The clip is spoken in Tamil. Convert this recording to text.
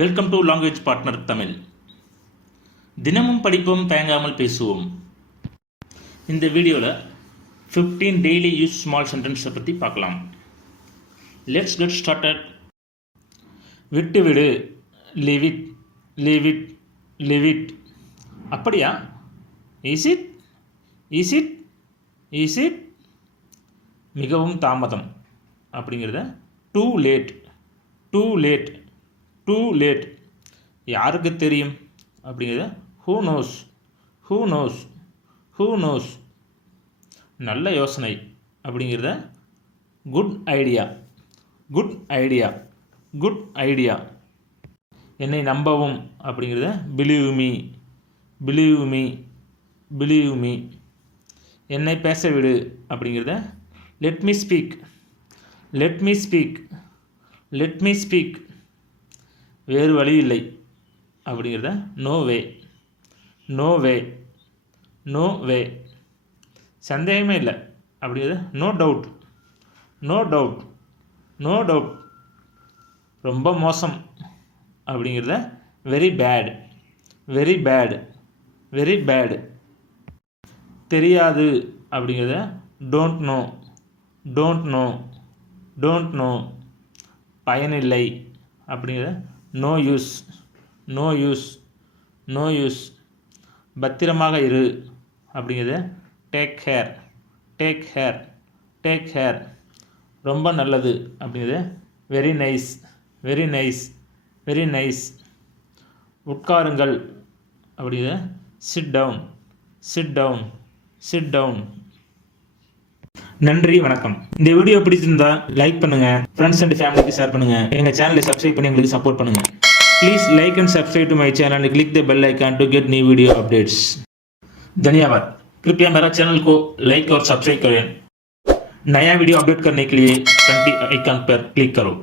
Welcome to language partner Tamil. தினமும் படிப்போம், தயங்காமல் பேசுவோம். இந்த வீடியோவில் 15 டெய்லி யூஸ் ஸ்மால் சென்டென்ஸை பற்றி பார்க்கலாம். Let's get started. விட்டு விடு, leave it, leave it, leave it. அப்படியா? Is it, is it, is it. மிகவும் தாமதம் அப்படிங்கிறத too late, too late, too late. யாருக்கு தெரியும் அப்படிங்கிறத who knows, who knows, who knows. நல்ல யோசனை அப்படிங்கிறத good idea, good idea, good idea. என்னை நம்பவும் அப்படிங்கிறத believe me, believe me, believe me. என்னை பேச விடு அப்படிங்கிறத let me speak, let me speak, let me speak. வேறு வழி இல்லை அப்படிங்கிறத no way, no way, no way. சந்தேகமே இல்லை அப்படிங்கிறத no doubt, no doubt, no doubt. ரொம்ப மோசம் அப்படிங்கிறத very bad, very bad, very bad. தெரியாது அப்படிங்கிறத don't know, don't know, don't know. பயனில்லை அப்படிங்கிறத no use, no use, no use. பத்திரமாக இரு அப்படிங்கிறத take care, take care, take care. ரொம்ப நல்லது அப்படிங்கிறத very nice, very nice, very nice. உட்காருங்கள் அப்படிங்கிறத sit down, sit down, sit down. நன்றி, வணக்கம். இந்த வீடியோ பிடிச்சிருந்தா லைக் பண்ணுங்க, ஃப்ரெண்ட்ஸ் அண்ட் ஃபேமிலிக்கு ஷேர் பண்ணுங்க. எங்க சேனலை சப்ஸ்கிரைப் பண்ணி எங்களுக்கு சப்போர்ட் பண்ணுங்க. Please like and subscribe to my channel and click the bell icon to get new video updates. धन्यवाद. कृपया मेरा चैनल को लाइक और सब्सक्राइब करें. नया वीडियो अपडेट करने के लिए घंटी आइकन पर क्लिक करो.